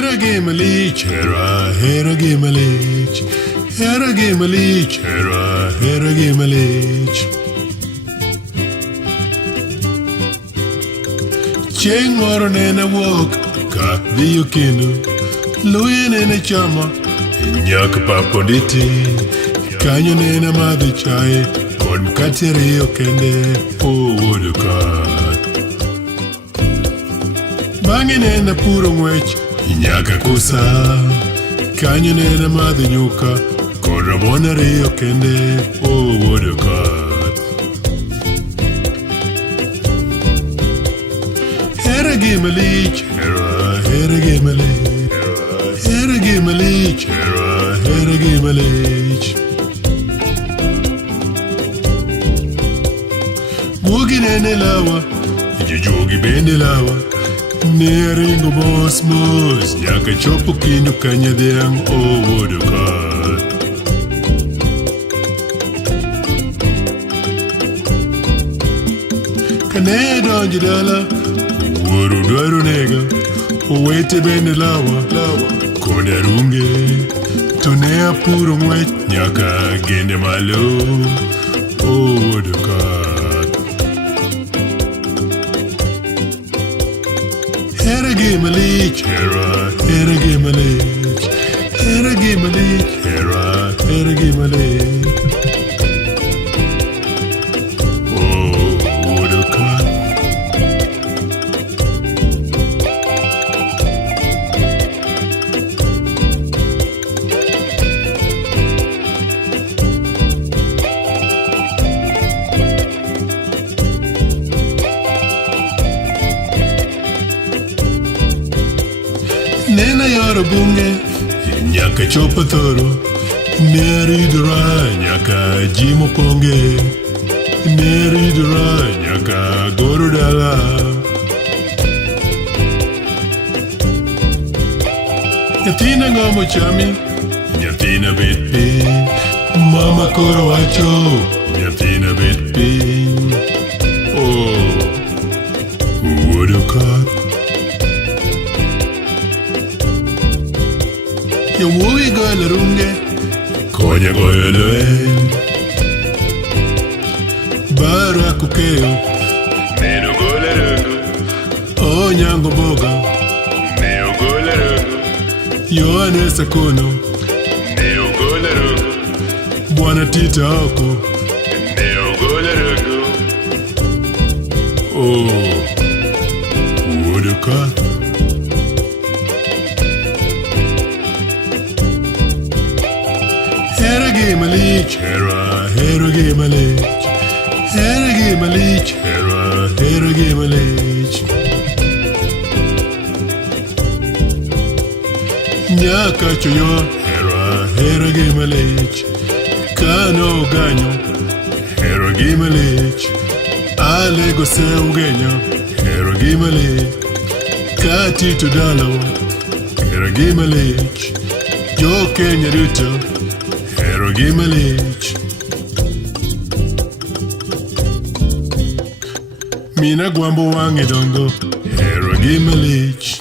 Hera gi malich, hera gi malich, hera gi malich, hera gi malich. Chieng' moro nene wuok ka dhi kendo, luya nene chama nyaka papo diti, kanyo nene madho chae kod kati ariyo kende owuodo kath. Bang'e nene puro ng'wech nyaka kusa, kanyo nene madho nyuka kod rabuon ariyo kende owuodo kath. Hera gi malich, hera gi malich, hera gi malich, hera gi malich. Guogi nene lawa, jojogi bende lawa, ne ringo mos mos nyaka chopo kindu kanya dhiang' owuodo kath. Kane donjo dala, wuoro dwaro nega, owete bende lawa, kod arunge, to ne apuro ng'wech nyaka gende malo owuodo kath. Hera gi malich, hera gi malich, hera gi malich, hera gi malich. Owuodo kath. Nena yoro bunge nyaka chopo thoro, ne aridora nyaka jimo ponge, ne aridora nyaka goro dala. Nyathina ng'omo chami, nyathina bet piny, mama koro wacho, nyathina bet piny. Owuodo kath. Yawuowi goyo runge, konya goyo lweny. Baro akukeyo, neno gola rungu. Onyango boga, neo gola rungu. Yohane Sakono, neo gola rungu. Bwana Tita Oko, neo gola rungu. Owuodo kath. Hera gi malich, hera gi malich, hera gi malich, hera gi malich. Nyaka choyo, hera gi malich, kano ganyo, hera gi malich. Alego se ugenyo, hera gi malich. Kati to dalawa, hera gi malich. Jo Kenya duto, hera gi malich. Mina gwambo wang'e dongo, hera gi malich.